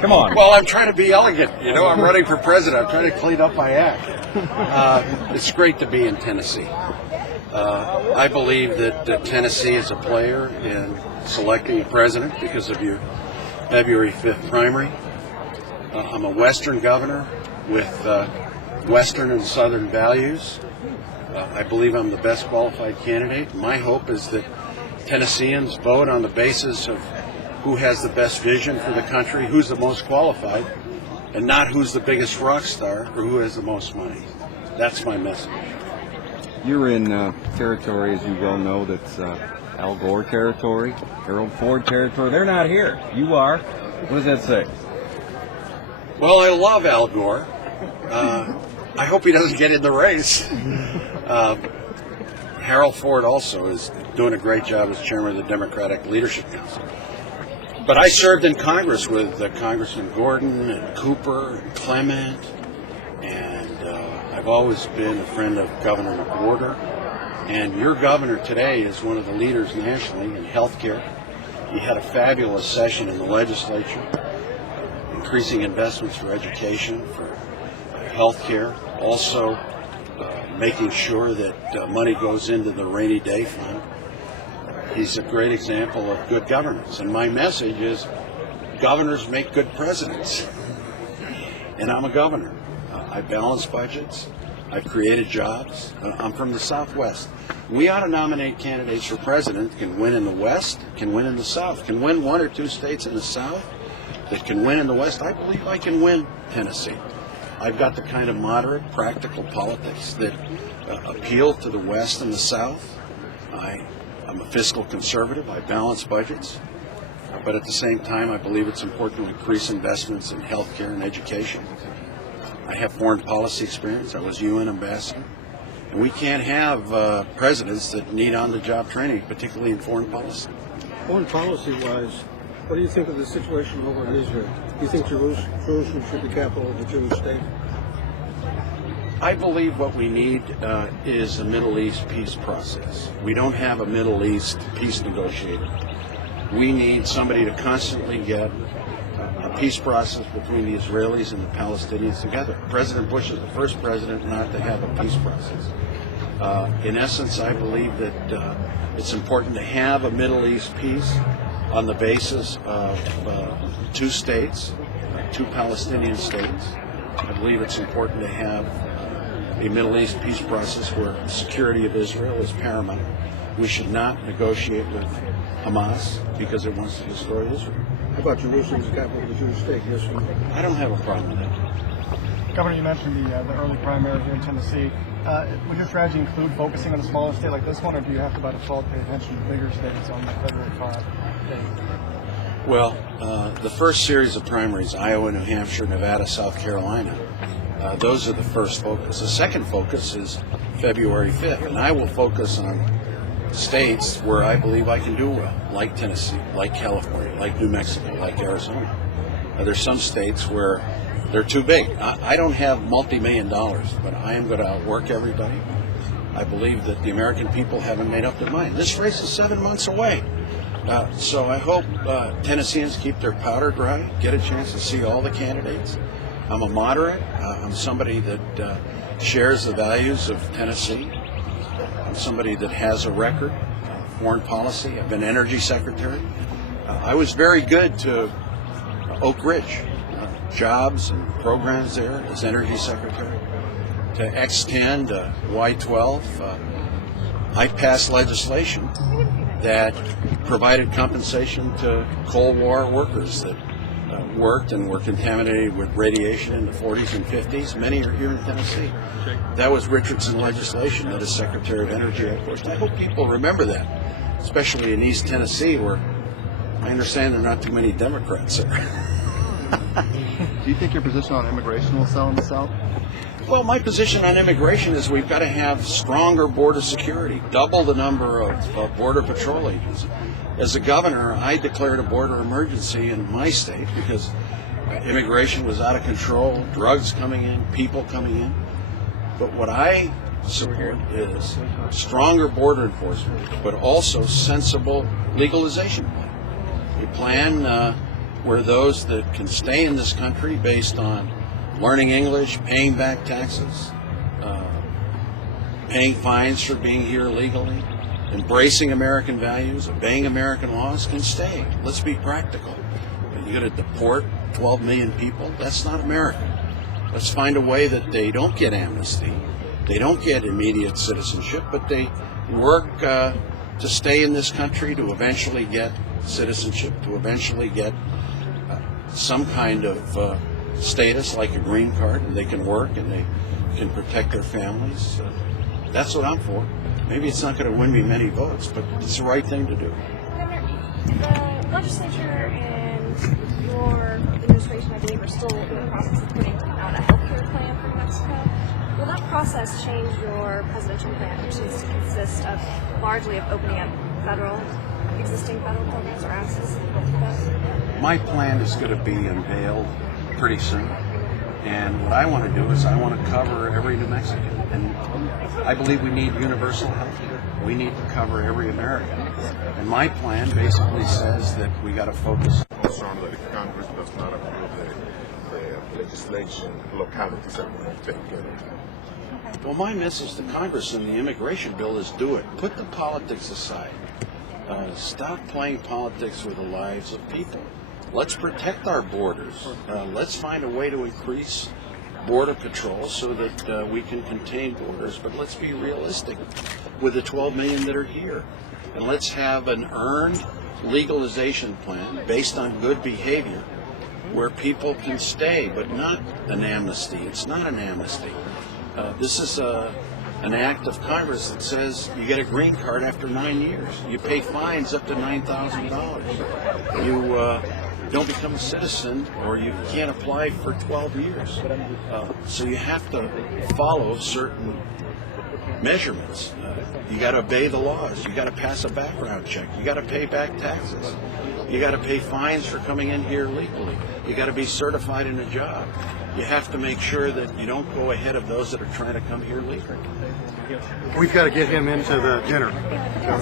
Come on. Well, I'm trying to be elegant. You know, I'm running for president. I'm trying to clean up my act. It's great to be in Tennessee. I believe that Tennessee is a player in selecting a president because of your February 5th primary. I'm a Western governor with Western and Southern values. I believe I'm the best qualified candidate. My hope is that Tennesseans vote on the basis of who has the best vision for the country, who's the most qualified, and not who's the biggest rock star or who has the most money. That's my message. You're in territory, as you well know, that's Al Gore territory, Gerald Ford territory. They're not here. You are. What does that say? Well, I love Al Gore. I hope he doesn't get in the race. Harold Ford also is doing a great job as chairman of the Democratic Leadership Council. But I served in Congress with Congressman Gordon and Cooper and Clement, and I've always been a friend of Governor McWhorter. And your governor today is one of the leaders nationally in health care. He had a fabulous session in the legislature, increasing investments for education, for health care, also making sure that money goes into the rainy day fund. He's a great example of good governance. And my message is governors make good presidents. And I'm a governor. I balance budgets. I've created jobs. I'm from the Southwest. We ought to nominate candidates for president that can win in the West, can win in the South, can win one or two states in the South, that can win in the West. I believe I can win Tennessee. I've got the kind of moderate, practical politics that appeal to the West and the South. I'm a fiscal conservative. I balance budgets. But at the same time, I believe it's important to increase investments in health care and education. I have foreign policy experience. I was UN ambassador. And we can't have presidents that need on-the-job training, particularly in foreign policy. Foreign policy-wise, what do you think of the situation over in Israel? Do you think Jerusalem should be capital of the Jewish state? I believe what we need is a Middle East peace process. We don't have a Middle East peace negotiator. We need somebody to constantly get a peace process between the Israelis and the Palestinians together. President Bush is the first president not to have a peace process. In essence, I believe that it's important to have a Middle East peace on the basis of two states, two Palestinian states. I believe it's important to have a Middle East peace process where the security of Israel is paramount. We should not negotiate with Hamas because it wants to destroy Israel. How about Jerusalem as capital of the Jewish state? Yes or no? I don't have a problem with that. Governor, you mentioned the early primary here in Tennessee. Would your strategy include focusing on a smaller state like this one, or do you have to by default pay attention to bigger states on the federal card? Well, the first series of primaries, Iowa, New Hampshire, Nevada, South Carolina, those are the first focus. The second focus is February 5th, and I will focus on states where I believe I can do well, like Tennessee, like California, like New Mexico, like Arizona. There's some states where they're too big. I don't have multi-million dollars, but I am going to outwork everybody. I believe that the American people haven't made up their mind. This race is 7 months away. So I hope Tennesseans keep their powder dry, get a chance to see all the candidates. I'm a moderate. I'm somebody that shares the values of Tennessee. I'm somebody that has a record, foreign policy. I've been energy secretary. I was very good to Oak Ridge, jobs and programs there as energy secretary. To X10, to Y12, I passed legislation that provided compensation to Cold War workers that worked and were contaminated with radiation in the 40s and 50s. Many are here in Tennessee. That was Richardson legislation that as Secretary of Energy I pushed. I hope people remember that, especially in East Tennessee, where I understand there are not too many Democrats there. Do you think your position on immigration will sell in the South? Well, my position on immigration is we've got to have stronger border security, double the number of border patrol agents. As a governor, I declared a border emergency in my state because immigration was out of control, drugs coming in, people coming in. But what I support is stronger border enforcement, but also sensible legalization. We plan where those that can stay in this country based on learning English, paying back taxes, paying fines for being here legally, embracing American values, obeying American laws can stay. Let's be practical. You're going to deport 12 million people? That's not America. Let's find a way that they don't get amnesty, they don't get immediate citizenship, but they work to stay in this country, to eventually get citizenship, to eventually get some kind of status like a green card, and they can work and they can protect their families. That's what I'm for. Maybe it's not going to win me many votes, but it's the right thing to do. The legislature and your administration, I believe, are still in the process of putting out a healthcare plan for Mexico. Will that process change your presidential plan, which is to consist of largely of opening up existing federal programs or access? My plan is going to be unveiled pretty soon. And what I want to do is I want to cover every New Mexican. And I believe we need universal health care. We need to cover every American. And my plan basically says that we got to focus. Concerned that if Congress does not approve the legislation, localities are going to take it. Well, my message to Congress and the immigration bill is do it. Put the politics aside. Stop playing politics with the lives of people. Let's protect our borders. Let's find a way to increase border patrol so that we can contain borders. But let's be realistic with the 12 million that are here. And let's have an earned legalization plan based on good behavior where people can stay, but not an amnesty. It's not an amnesty. This is an act of Congress that says you get a green card after 9 years. You pay fines up to $9,000. You don't become a citizen, or you can't apply for 12 years. So you have to follow certain measurements. You got to obey the laws. You got to pass a background check. You got to pay back taxes. You got to pay fines for coming in here legally. You got to be certified in a job. You have to make sure that you don't go ahead of those that are trying to come here legally. We've got to get him into the dinner.